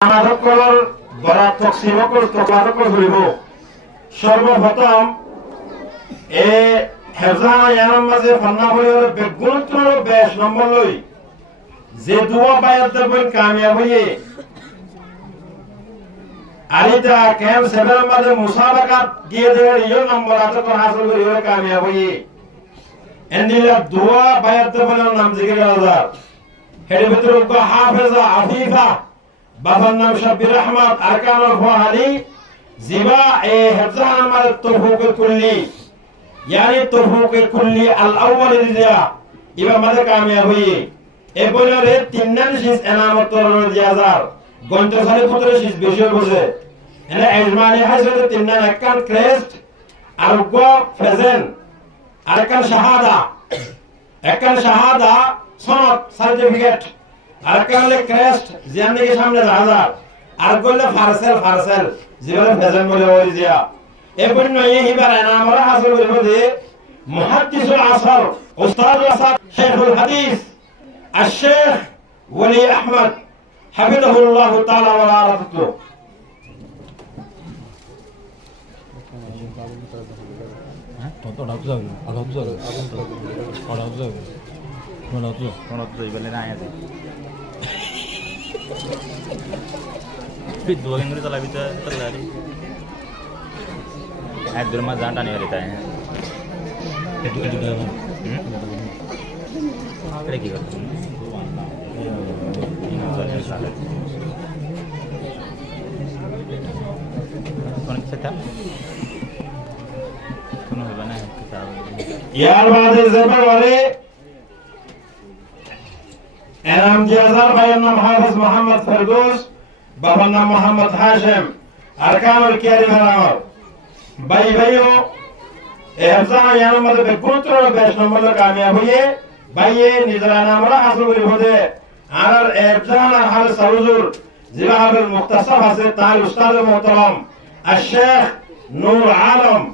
আমাসকলৰ বৰাত তকসিমকৰ তকবাৰকৰ ধৰিব সৰ্বপ্ৰথম এই হেফজান ইয়ানৰ মাজে ফন্নাবলীৰ বেগুণত্ৰৰ 20 নম্বৰ লৈ যে দুয়া বায়াত দেবন কামিয়াব হয়ে আরিতা ক্যাম্প 7 মাঝে মুসাবাকাত গিয়ে দেওয়ার ইয়ো নম্বর আতো কর হাসিল করে ইয়ো কামিয়াব হয়ে এন্দিলা দুয়া বায়াত দেবনের নাম জিকির আলাদা হের ভিতরে উগ্র হাফেজা আফিফা বাবার নাম শাব্বির আহমদ আরকানুল ফাহালি জিবা এ হেফজান আমার তফুকে কুল্লি यानी तफुके कुल्ली अल अव्वल रिया इबा मादे कामयाब हुई ए बोलरे তিননান শিস এনামত তরর জিয়াজার গন্ত সালে পুত্র শিস বেশি বসে এনে ইজমানি হাজরত তিননান একখান ক্রেস্ট আর গো ফেজেন আর একখান শাহাদা সনদ সার্টিফিকেট আর একখান ক্রেস্ট জিয়ানে के সামনে হাজার আর গলে ফারসেল জিবারে ফেজেন বলে ওই জিয়া ابن يهبر انا امر حاصل بالمدي محدث العصر استاذ العصر شيخ الحديث الشيخ ولي احمد حفظه الله تعالى ورعايته दूर में जानता नहीं रहता है की करते यार बाद ज़बर वाले एनाम जियाज़ार भाई नाम हाफिज मोहम्मद फरदौस बाबा नाम मोहम्मद हाशिम अरकान और कियारी भरावर भाई भाइयों हेफजान यानो मदे बेकुंत्र 20 नंबर कामयाब हुए भाई ये निजराना मरा हासिल करी होदे आर हेफजान हाल सरुजुर जिवाब मुख्तसर हसे ताल उस्ताद मोहतरम الشيخ नूर आलम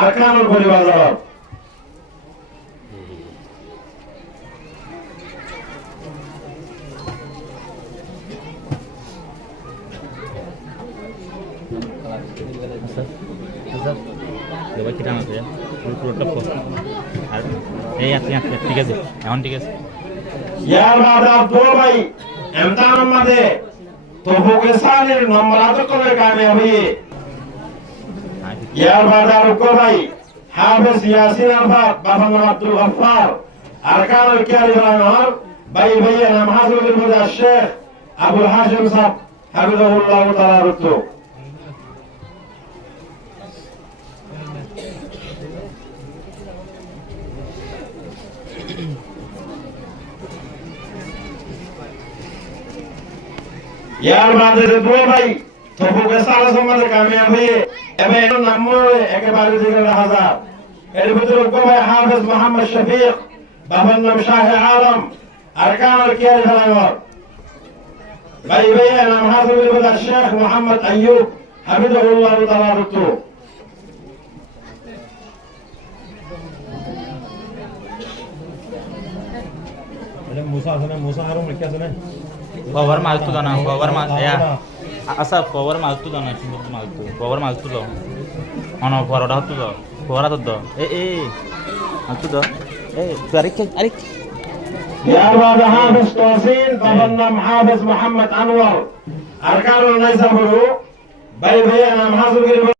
अरकान बड़ी बाजार coba kita nanti ya perlu tepuk ya ঠিক আছে এখন ঠিক আছে यार बादा दो भाई इम्तिहान मदे तफुके सालेर नंबरात करे कामयाब हुई यार बादा रुको भाई हाफिज यासीन अरफात बाबा अब्दुल गफ्फार अरकान कियारी बनावर भाई भैया नाम हासिल बिल शेख अबुल हाशिम साहब हफिज़हुल्लाह ताला रुतो यार बाद दो भाई तफुके साल सम्मत कामयाब हुए एबे एनो नाम एकेबारे जिगर हजार एर ভিতর को भाई हाफिज मोहम्मद शफीक बाबर नाम शाह आलम अरकान और कियारी भलावर भाई भैया नाम हासिल बिल शेख मोहम्मद अय्यूब हफिज़हुल्लाह ताला रुतो मूसा हारून क्या सुने कवर मालतो दाना कवर माल या असा कवर मालतो दाना मालतो कवर मालतो दो अन फरडा हतो दो फरा तो ए मालतो दो ए अरे यार बाद हाफिज तौसीन बाबर नाम हाफिज मोहम्मद अनवर अरकान नैसाबुरु भाई भैया नाम हासिल